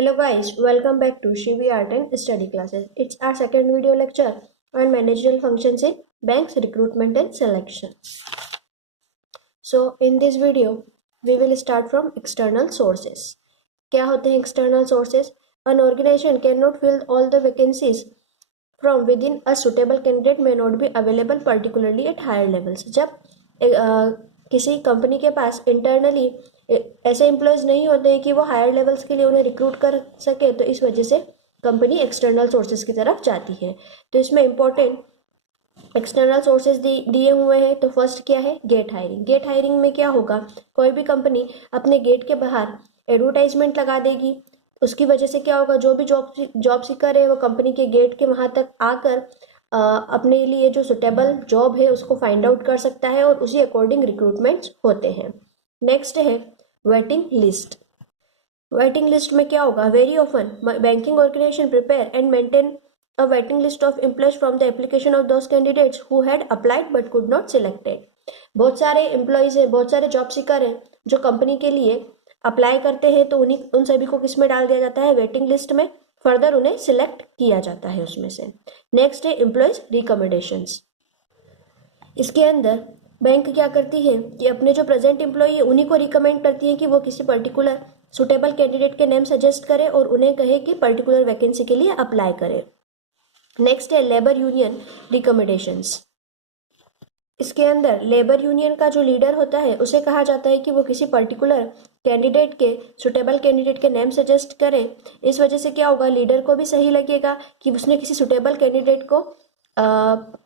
Hello guys, welcome back to Shivi Art and Study Classes. It's our second video lecture on managerial functions in banks recruitment and selection. So in this video, we will start from external sources. क्या होते हैं external sources? An organization cannot fill all the vacancies from within a suitable candidate may not be available particularly at higher levels. जब किसी company के पास internally ऐसे employees नहीं होते हैं कि वो हायर लेवल्स के लिए उन्हें रिक्रूट कर सके, तो इस वजह से कंपनी एक्सटर्नल सोर्सेज की तरफ जाती है. तो इसमें इंपॉर्टेंट एक्सटर्नल सोर्सेज दिए हुए हैं. तो फर्स्ट क्या है? Gate hiring. गेट हायरिंग में क्या होगा? कोई भी कंपनी अपने गेट के बाहर एडवर्टाइजमेंट लगा देगी. उसकी वजह से क्या होगा? जो भी जॉब सीकर है वो कंपनी के गेट के वहाँ तक आकर अपने लिए जो सुटेबल जॉब है उसको फाइंड आउट कर सकता है और उसी अकॉर्डिंग रिक्रूटमेंट्स होते हैं. नेक्स्ट है वेटिंग लिस्ट. वेटिंग लिस्ट में क्या होगा? Very often banking organisation prepare and maintain a waiting list of employees from the application of those candidates who had applied but could not selected. बहुत सारे employees हैं, बहुत सारे job seeker हैं जो कंपनी के लिए अप्लाई करते हैं, तो उन सभी को किस में डाल दिया जाता है? वेटिंग लिस्ट में. फर्दर उन्हें सिलेक्ट किया जाता है उसमें से. नेक्स्ट है एम्प्लॉयज रिकमेंडेशंस. इसके अंदर बैंक क्या करती है कि अपने जो प्रेजेंट एम्प्लॉय है उन्हीं को रिकमेंड करती है कि वो किसी पर्टिकुलर सुटेबल कैंडिडेट के नेम सजेस्ट करे और उन्हें कहे कि पर्टिकुलर वैकेंसी के लिए अप्लाई करे. नेक्स्ट है लेबर यूनियन रिकमेंडेशंस. इसके अंदर लेबर यूनियन का जो लीडर होता है उसे कहा जाता है कि वो किसी पर्टिकुलर कैंडिडेट के सुटेबल कैंडिडेट के नेम सजेस्ट करे. इस वजह से क्या होगा? लीडर को भी सही लगेगा कि उसने किसी सुटेबल कैंडिडेट को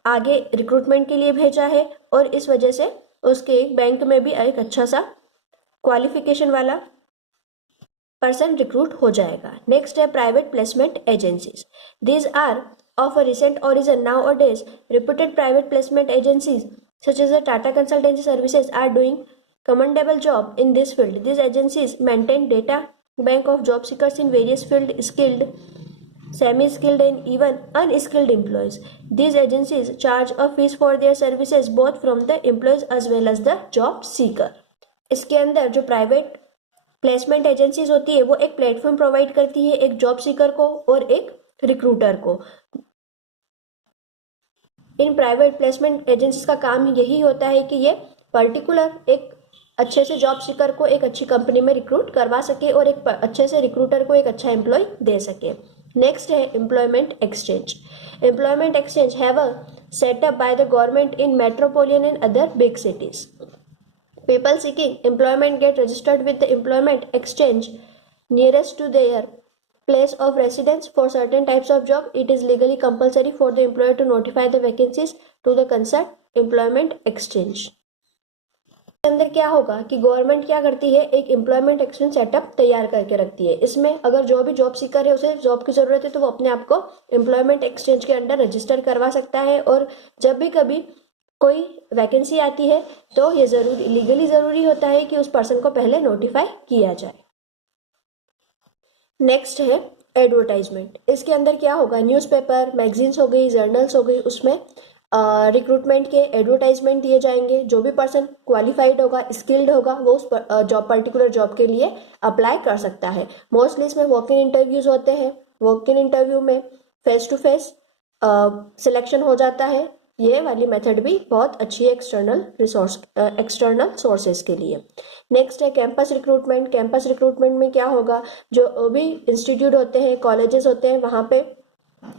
आगे रिक्रूटमेंट के लिए भेजा है और इस वजह से उसके बैंक में भी एक अच्छा सा क्वालिफिकेशन वाला पर्सन रिक्रूट हो जाएगा. नेक्स्ट है private placement agencies. These are of a recent origin. Nowadays, reputed private placement agencies such as the Tata Consultancy Services are doing commendable job in this field. These agencies maintain data bank of job seekers in various fields, skilled, semi-skilled and even unskilled employees. These agencies charge a fees for their services both from the employees as well as the job seeker. इसके अंदर जो private placement agencies होती है वो एक platform provide करती है एक जॉब सीकर को और एक रिक्रूटर को. इन प्राइवेट प्लेसमेंट एजेंसीज का काम यही होता है कि ये पर्टिकुलर एक अच्छे से जॉब सीकर को एक अच्छी कंपनी में रिक्रूट करवा सके और एक अच्छे से रिक्रूटर को एक अच्छा एम्प्लॉय दे सके. नेक्स्ट है employment exchange. Employment exchange have a setup by the government in metropolitan and other big cities. People seeking employment get registered with the employment exchange nearest to their place of residence. For certain types of job, it is legally compulsory for the employer to notify the vacancies to the concerned employment exchange. अंदर क्या होगा कि government क्या करती है? एक employment exchange setup तैयार करके रखती है. इसमें अगर जो भी जॉब सीकर है उसे जॉब की जरूरत है तो वो अपने आप को एम्प्लॉयमेंट एक्सचेंज के अंडर रजिस्टर करवा सकता है और जब भी कभी कोई वैकेंसी आती है तो ये लीगली जरूरी होता है कि उस पर्सन को पहले नोटिफाई किया जाए. नेक्स्ट है एडवर्टाइजमेंट. इसके अंदर क्या होगा? न्यूज़पेपर, मैगजीन्स हो गई, जर्नल्स हो गई, उसमें रिक्रूटमेंट के एडवर्टाइजमेंट दिए जाएंगे. जो भी पर्सन क्वालिफाइड होगा, स्किल्ड होगा, वो उस पर्टिकुलर जॉब के लिए अप्लाई कर सकता है. मोस्टली इसमें वॉक इन इंटरव्यूज होते हैं. वॉक इन इंटरव्यू में फेस टू फेस सिलेक्शन हो जाता है. ये वाली मेथड भी बहुत अच्छी है एक्सटर्नल सोर्सेज के लिए. नेक्स्ट है कैंपस रिक्रूटमेंट. कैंपस रिक्रूटमेंट में क्या होगा? जो भी इंस्टीट्यूट होते हैं, कॉलेजेस होते हैं, वहाँ पे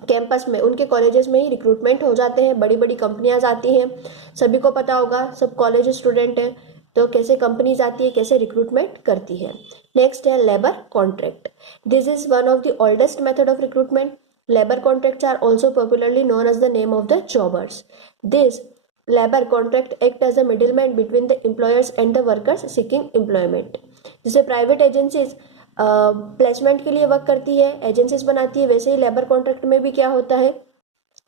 कैंपस में उनके कॉलेजेस में ही रिक्रूटमेंट हो जाते हैं. बड़ी बड़ी कंपनियां आती हैं. सभी को पता होगा, सब कॉलेज स्टूडेंट हैं, तो कैसे कंपनीज आती है, कैसे रिक्रूटमेंट करती है. नेक्स्ट है labour contract. This is one of the oldest method of recruitment. Labor contracts are also popularly known as the name of the jobbers. This labor contract act as a middleman between the employers and the workers seeking employment. जैसे private agencies placement के लिए work करती है, agencies बनाती है, वैसे ही labour contract में भी क्या होता है?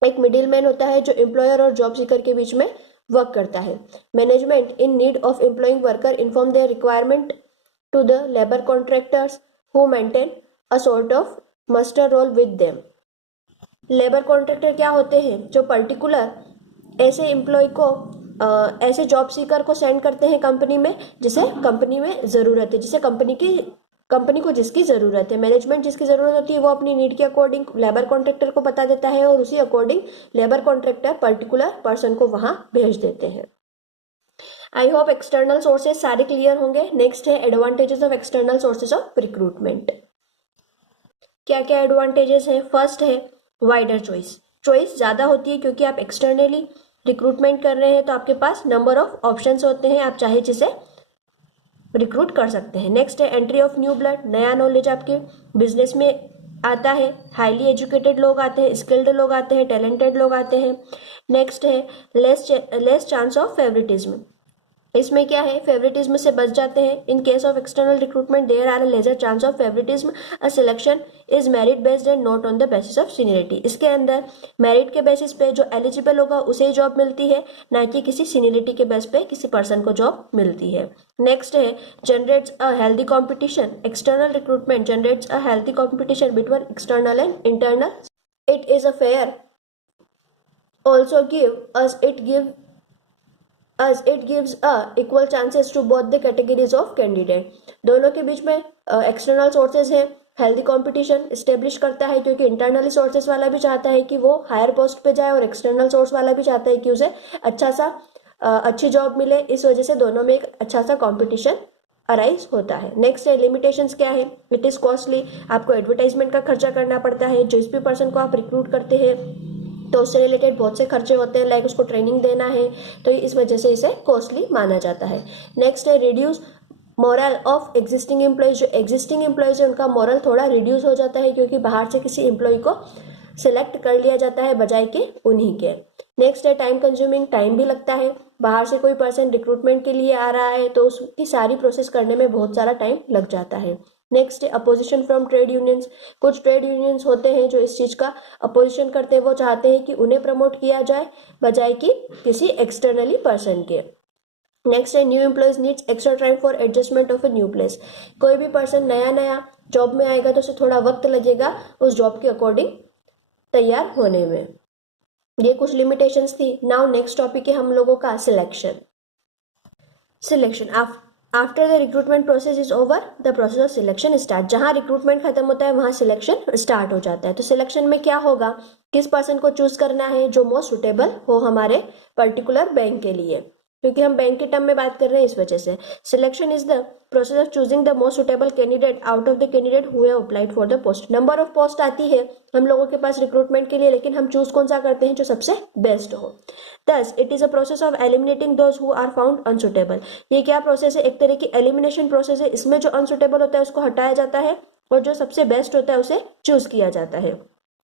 एक मिडिलमैन होता है जो एम्प्लॉयर और जॉब सीकर के बीच में वर्क करता है. Management in need of employing worker inform their requirement to the labour contractors who maintain a sort of muster roll with them. Labour contractor क्या होते हैं? जो पर्टिकुलर ऐसे एम्प्लॉय को ऐसे जॉब सीकर को सेंड करते हैं कंपनी में जिसे कंपनी में ज़रूरत है, जिसे कंपनी की कंपनी को जिसकी ज़रूरत है, मैनेजमेंट जिसकी ज़रूरत होती है वो अपनी नीड के अकॉर्डिंग लेबर कॉन्ट्रैक्टर को बता देता है और उसी according labour contractor particular person को वहां भेज देते हैं। आई होप एक्सटर्नल सोर्सेज सारे क्लियर होंगे। नेक्स्ट है advantages of external sources of recruitment. क्या क्या एडवांटेजेस हैं? फर्स्ट है वाइडर चॉइस। चॉइस ज़्यादा होती है क्योंकि आप एक्सटर्नली रिक्रूटमेंट कर रहे हैं तो आपके पास नंबर ऑफ ऑप्शंस होते हैं, आप चाहे जिसे रिक्रूट कर सकते हैं। नेक्स्ट है एंट्री ऑफ न्यू ब्लड, नया नॉलेज आपके बिजनेस में आता है, हाईली एजुकेटेड लोग आते हैं, स्किल्ड लोग आते हैं, टैलेंटेड लोग आते हैं। नेक्स्ट है लेस चांस ऑफ फेवरेटिज्म। इसमें क्या है, फेवरेटिज्म से बच जाते हैं। In case of external recruitment there are lesser chance of favouritism, a selection is merit based and not on the basis of seniority. इसके अंदर मेरिट के बेसिस पे जो एलिजिबल होगा उसे जॉब मिलती है, ना कि किसी सीनियरिटी के बेस पे किसी पर्सन को जॉब मिलती है। नेक्स्ट है generates a healthy competition. External recruitment generates a healthy competition between external and internal. It is a fair also it gives equal chances to both the categories of candidate। दोनों के बीच में external sources है, healthy competition establish करता है क्योंकि internally sources वाला भी चाहता है कि वो हायर पोस्ट पे जाए और एक्सटर्नल सोर्स वाला भी चाहता है कि उसे अच्छी जॉब मिले। इस वजह से दोनों में एक अच्छा सा कंपटीशन अराइज होता है। नेक्स्ट है लिमिटेशंस क्या है? इट इज कॉस्टली, आपको एडवर्टाइजमेंट का खर्चा करना पड़ता है। जिस भी पर्सन को आप रिक्रूट करते हैं तो उससे रिलेटेड बहुत से खर्चे होते हैं, लाइक उसको ट्रेनिंग देना है, तो इस वजह से इसे कॉस्टली माना जाता है। नेक्स्ट है reduce moral of existing employees. जो एग्जिस्टिंग एम्प्लॉयज है उनका मोरल थोड़ा रिड्यूस हो जाता है क्योंकि बाहर से किसी एम्प्लॉय को सिलेक्ट कर लिया जाता है बजाय के उन्हीं के। नेक्स्ट है टाइम कंज्यूमिंग, टाइम भी लगता है। बाहर से कोई पर्सन रिक्रूटमेंट के लिए आ रहा है तो उसकी सारी प्रोसेस करने में बहुत सारा टाइम लग जाता है। नेक्स्ट है अपोजिशन फ्रॉम ट्रेड यूनियंस। कुछ ट्रेड यूनियंस होते हैं जो इस चीज़ का अपोजिशन करते हैं, वो चाहते हैं कि उन्हें प्रमोट किया जाए बजाय कि किसी एक्सटर्नली पर्सन के। नेक्स्ट है new employees needs extra time for adjustment of a new place. कोई भी पर्सन नया नया जॉब में आएगा तो उसे थोड़ा वक्त लगेगा उस जॉब के अकॉर्डिंग तैयार होने में। ये कुछ लिमिटेशंस थी। नाउ नेक्स्ट टॉपिक है हम लोगों का selection. Selection after the recruitment process is over the process of selection start. जहाँ रिक्रूटमेंट खत्म होता है वहाँ सिलेक्शन स्टार्ट हो जाता है। तो सिलेक्शन में क्या होगा, किस पर्सन को चूज करना है जो मोस्ट सुटेबल हो हमारे पर्टिकुलर बैंक के लिए, क्योंकि हम बैंक के टर्म में बात कर रहे हैं इस वजह से। Selection is the process of choosing the most suitable candidate out of the candidate who have applied for the post. Number of post आती है हम लोगों के पास रिक्रूटमेंट के लिए, लेकिन हम चूज कौन सा करते हैं जो सबसे बेस्ट हो। Thus, it is a process of eliminating those who are found unsuitable। ये क्या प्रोसेस है? एक तरह की एलिमिनेशन प्रोसेस है। इसमें जो अनसुटेबल होता है उसको हटाया जाता है और जो सबसे बेस्ट होता है उसे चूज किया जाता है।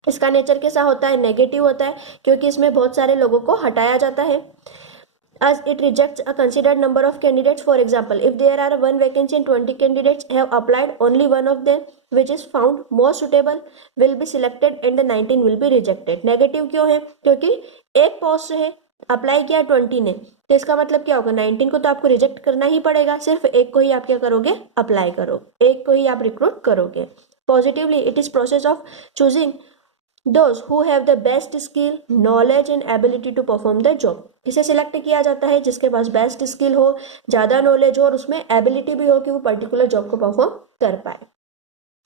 इसका नेचर कैसा होता है? नेगेटिव होता है क्योंकि इसमें बहुत सारे लोगों को हटाया जाता है। As it rejects a considered number of candidates. For example, if there are 1 vacancy and 20 candidates have applied, only one of them which is found more suitable will be selected and the 19 will be rejected। Negative क्यों है? क्योंकि एक post है, apply किया 20 ने, तो इसका मतलब क्या होगा, 19 को तो आपको रिजेक्ट करना ही पड़ेगा, सिर्फ एक को ही आप क्या करोगे, अप्लाई करो, एक को ही आप रिक्रूट करोगे। Positively it is process of choosing those who have the best skill, knowledge and ability to perform the job। किसे सिलेक्ट किया जाता है? जिसके पास बेस्ट स्किल हो, ज़्यादा नॉलेज हो और उसमें एबिलिटी भी हो कि वो पर्टिकुलर जॉब को परफॉर्म कर पाए।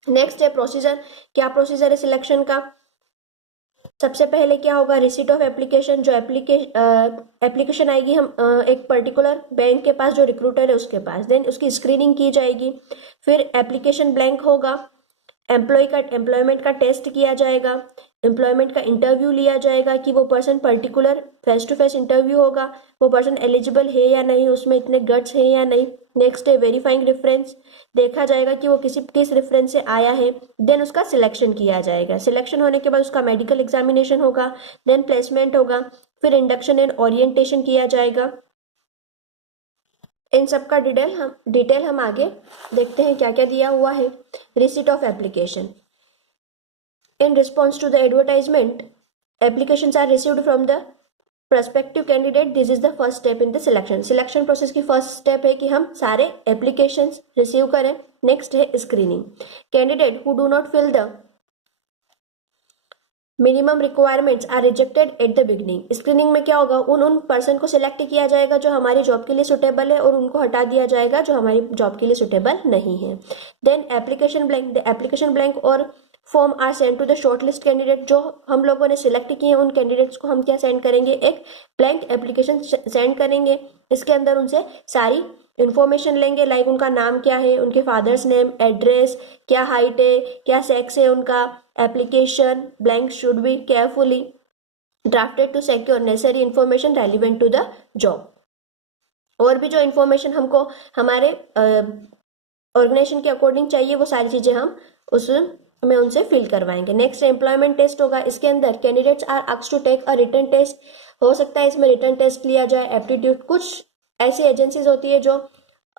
नेक्स्ट है प्रोसीजर। क्या प्रोसीजर है सिलेक्शन का? सबसे पहले क्या होगा, रिसीट ऑफ एप्लीकेशन। जो एप्लीकेशन आएगी हम एक पर्टिकुलर बैंक के पास जो रिक्रूटर है उसके पास, देन उसकी स्क्रीनिंग की जाएगी, फिर एप्लीकेशन ब्लैंक होगा, एम्प्लॉयमेंट का टेस्ट किया जाएगा, एम्प्लॉयमेंट का इंटरव्यू लिया जाएगा कि वो person particular face to face interview होगा, वो पर्सन एलिजिबल है या नहीं, उसमें इतने गट्स है या नहीं। नेक्स्ट है वेरीफाइंग रेफरेंस, देखा जाएगा कि वो किस रेफरेंस से आया है, देन उसका सिलेक्शन किया जाएगा। सिलेक्शन होने के बाद उसका मेडिकल एग्जामिनेशन होगा, देन प्लेसमेंट होगा, फिर इंडक्शन एंड ओरिएंटेशन किया जाएगा। इन सब का डिटेल हम आगे देखते हैं क्या क्या दिया हुआ है। Receipt of application. In response to the advertisement applications are received from the prospective candidate। This is the first step in the selection. Selection process की फर्स्ट स्टेप है कि हम सारे एप्लीकेशंस रिसीव करें। नेक्स्ट है screening. Candidate who do not fill the minimum requirements are rejected at the beginning. Screening में क्या होगा, उन पर्सन को सिलेक्ट किया जाएगा जो हमारी जॉब के लिए सुटेबल है और उनको हटा दिया जाएगा जो हमारी जॉब के लिए सुटेबल नहीं है। Then application blank, the application blank और form are send to the short list candidate. जो हम लोगों ने सिलेक्ट किए हैं उन कैंडिडेट्स को हम क्या सेंड करेंगे, एक ब्लैंक एप्लीकेशन सेंड करेंगे। इसके अंदर उनसे सारी इन्फॉर्मेशन लेंगे, लाइक उनका नाम क्या है, उनके फादर्स नेम, एड्रेस, क्या हाइट है, क्या सेक्स है उनका। Application blank should be carefully drafted to secure necessary information relevant to the job. और भी जो इन्फॉर्मेशन हमको हमारे ऑर्गेनाइजेशन के अकॉर्डिंग चाहिए वो सारी चीजें हम उसमें उनसे फिल करवाएंगे। नेक्स्ट एम्प्लॉयमेंट टेस्ट होगा। इसके अंदर candidates are asked to take a written test. हो सकता है इसमें रिटन टेस्ट लिया जाए, एप्टीट्यूड। कुछ ऐसी एजेंसीज होती है जो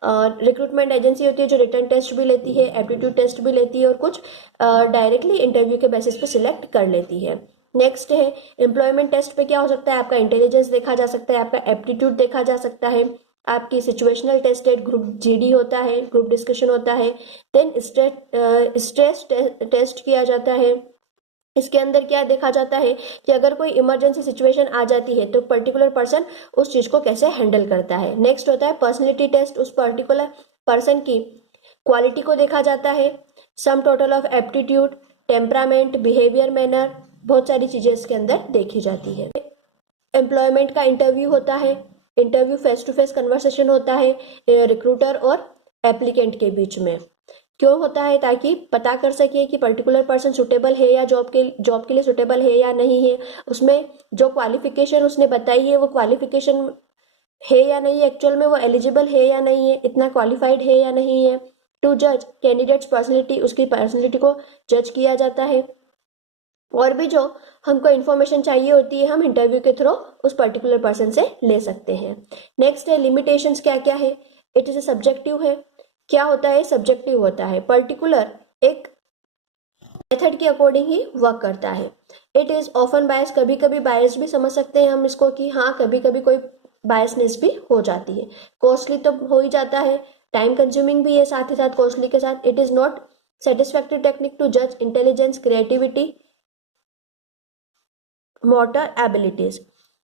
रिक्रूटमेंट एजेंसी होती है जो रिटन टेस्ट भी लेती है, एप्टीट्यूड टेस्ट भी लेती है, और कुछ डायरेक्टली इंटरव्यू के बेसिस पे सिलेक्ट कर लेती है। नेक्स्ट है एम्प्लॉयमेंट टेस्ट पे क्या हो सकता है, आपका इंटेलिजेंस देखा जा सकता है, आपका एप्टीट्यूड देखा जा सकता है, आपकी सिचुएशनल टेस्ट है, ग्रुप जीडी होता है, ग्रुप डिस्कशन होता है। देन स्ट्रेस टेस्ट किया जाता है। इसके अंदर क्या देखा जाता है कि अगर कोई इमरजेंसी सिचुएशन आ जाती है तो पर्टिकुलर पर्सन उस चीज को कैसे हैंडल करता है। नेक्स्ट होता है पर्सनैलिटी टेस्ट। उस पर्टिकुलर पर्सन की क्वालिटी को देखा जाता है। Sum total of aptitude, temperament, behaviour, manner, बहुत सारी चीजें इसके अंदर देखी जाती है। एम्प्लॉयमेंट का इंटरव्यू होता है। Interview face to face conversation होता है रिक्रूटर और एप्लीकेंट के बीच में। क्यों होता है, ताकि पता कर सके कि पर्टिकुलर पर्सन सुटेबल है या जॉब के लिए सुटेबल है या नहीं है। उसमें जो क्वालिफिकेशन उसने बताई है वो क्वालिफिकेशन है या नहीं, एक्चुअल में वो एलिजिबल है या नहीं है, इतना क्वालिफाइड है या नहीं है। टू जज कैंडिडेट्स पर्सनैलिटी, उसकी पर्सनैलिटी को जज किया जाता है। और भी जो हमको इन्फॉर्मेशन चाहिए होती है हम इंटरव्यू के थ्रू उस पर्टिकुलर पर्सन से ले सकते हैं। नेक्स्ट है लिमिटेशंस, क्या क्या है। इट इज ए सब्जेक्टिव है। क्या होता है, सब्जेक्टिव होता है, पर्टिकुलर एक मेथड के अकॉर्डिंग ही वर्क करता है। इट इज ऑफन बायस, कभी कभी बायस भी समझ सकते हैं हम इसको कि हाँ कभी कभी कोई बायसनेस भी हो जाती है। कॉस्टली तो हो ही जाता है, टाइम कंज्यूमिंग भी है साथ ही साथ कॉस्टली के साथ। It is not satisfactory technique to जज इंटेलिजेंस, क्रिएटिविटी, मोटर एबिलिटीज।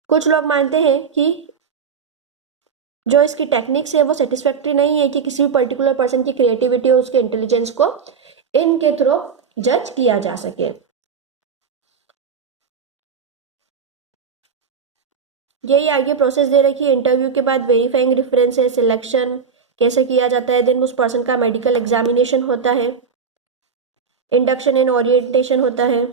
कुछ लोग मानते हैं कि जो इसकी टेक्निक्स है वो सेटिस्फैक्ट्री नहीं है कि किसी भी पर्टिकुलर पर्सन की क्रिएटिविटी और उसके इंटेलिजेंस को इनके थ्रू जज किया जा सके। यही आगे प्रोसेस दे रखी है। इंटरव्यू के बाद वेरीफाइंग रेफरेंस है, सिलेक्शन कैसे किया जाता है, देन उस पर्सन का मेडिकल एग्जामिनेशन होता है, इंडक्शन एंड ओरिएंटेशन होता है।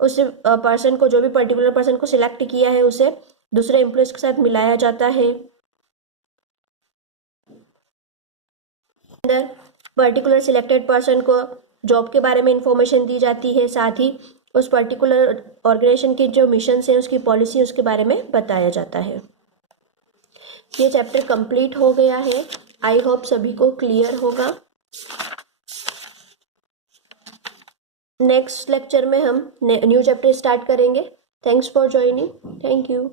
उस पर्सन को, जो भी पर्टिकुलर पर्सन को सिलेक्ट किया है, उसे दूसरे एम्प्लॉयज के साथ मिलाया जाता है। अंदर पर्टिकुलर सिलेक्टेड पर्सन को जॉब के बारे में इंफॉर्मेशन दी जाती है, साथ ही उस पर्टिकुलर ऑर्गेनाइजेशन की जो मिशन है, उसकी पॉलिसी, उसके बारे में बताया जाता है। ये चैप्टर कंप्लीट हो गया है। आई होप सभी को क्लियर होगा। नेक्स्ट लेक्चर में हम न्यू चैप्टर स्टार्ट करेंगे। Thanks for joining. Thank you.